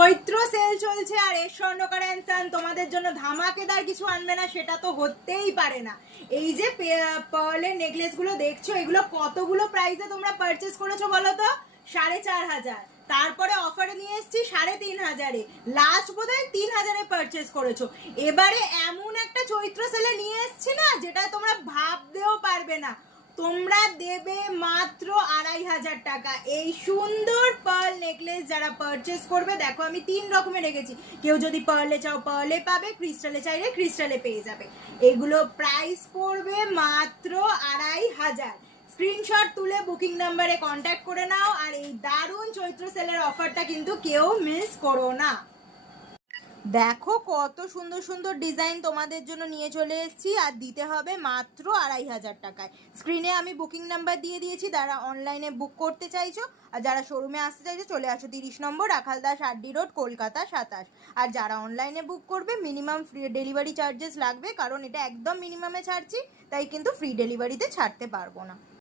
চৈত্র sell চলছে আর S স্বর্ণকার and সান তোমাদের জন্য ধামাকেদার কিছু আনবে না, সেটা তো হতেই পারে না। এই যে পার্লের নেকলেস গুলো দেখছো, এগুলো কতগুলো প্রাইসে তোমরা পারচেস করেছো বলো তো? 4,500। তারপরে অফারে নিয়ে এসেছি 3,500, লাস্ট বোধহয় 3,000-এ পারচেস করেছো। এবারে এমন একটা চৈত্র সেলে নিয়ে এসেছি না, যেটা তোমরা ভাবতেও পারবে না। তোমরা দেবে মাত্র 2,500 টাকা। এই সুন্দর পার্ল নেকলেস যারা পারচেস করবে, দেখো আমি 3 রকমের রেখেছি। কেউ যদি পার্লে চাও পার্লে পাবে, ক্রিস্টালে চাইলে ক্রিস্টালে পেয়ে যাবে। এগুলো প্রাইস পড়বে মাত্র 2,500। স্ক্রিনশট তুলে বুকিং নাম্বারে কন্ট্যাক্ট করে নাও, আর এই দারুণ চৈত্র সেলের অফারটা কিন্তু কেউ মিস করো না। দেখো কত সুন্দর সুন্দর ডিজাইন তোমাদের জন্য নিয়ে চলে এসেছি, আর দিতে হবে মাত্র 2,500 টাকায়। স্ক্রিনে আমি বুকিং নাম্বার দিয়ে দিয়েছি, যারা অনলাইনে বুক করতে চাইছো আর যারা শোরুমে আসতে চাইছো চলে আসো 30 নম্বর রাখালদাস আড্ডি রোড, কলকাতা 27। আর যারা অনলাইনে বুক করবে মিনিমাম ফ্রি ডেলিভারি চার্জেস লাগবে, কারণ এটা একদম মিনিমামে ছাড়ছি, তাই কিন্তু ফ্রি ডেলিভারিতে ছাড়তে পারবো না।